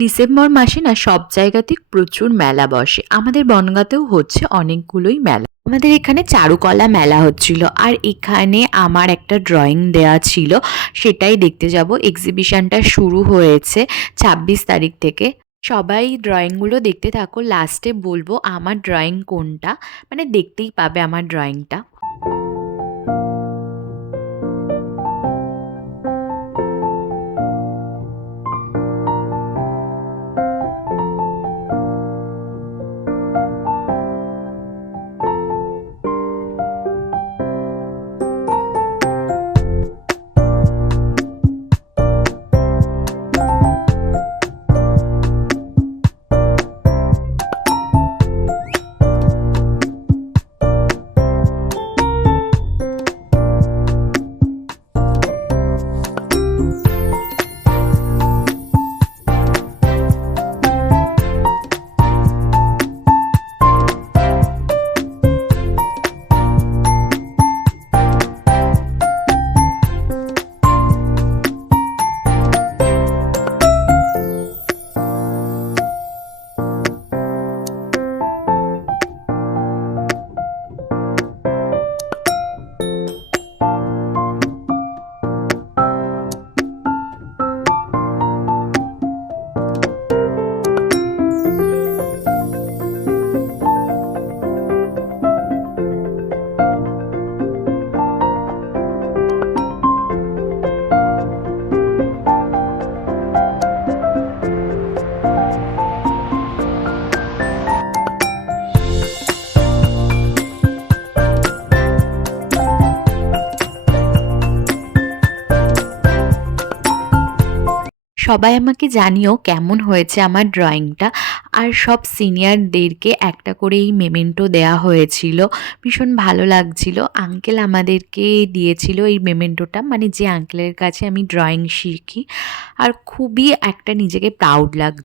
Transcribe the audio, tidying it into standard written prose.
December মাসে না সব জায়গাতে প্রচুর মেলা বসে। আমাদের বনগাঁতেও হচ্ছে অনেকগুলোই মেলা। আমাদের এখানে চারুকলা মেলা হচ্ছিল, আর এখানে আমার একটা ড্রয়িং দেয়া ছিল, সেটাই দেখতে যাব। এক্সিবিশনটা শুরু হয়েছে ২৬ তারিখ থেকে। সবাই ড্রয়িংগুলো দেখতে থাকো, লাস্টে বলবো আমার ড্রয়িং কোনটা, মানে দেখতেই পাবে আমার ড্রয়িংটা। সবাই আমাকে জানিও কেমন হয়েছে আমার ড্রয়িংটা। আর সব সিনিয়রদেরকে একটা করে এই মেমেন্টো দেয়া হয়েছিল, ভীষণ ভালো লাগছিল। আঙ্কেল আমাদেরকে দিয়েছিল এই মেমেন্টোটা, মানে যে আঙ্কেলের কাছে আমি ড্রয়িং শিখি। আর খুবই একটা নিজেকে প্রাউড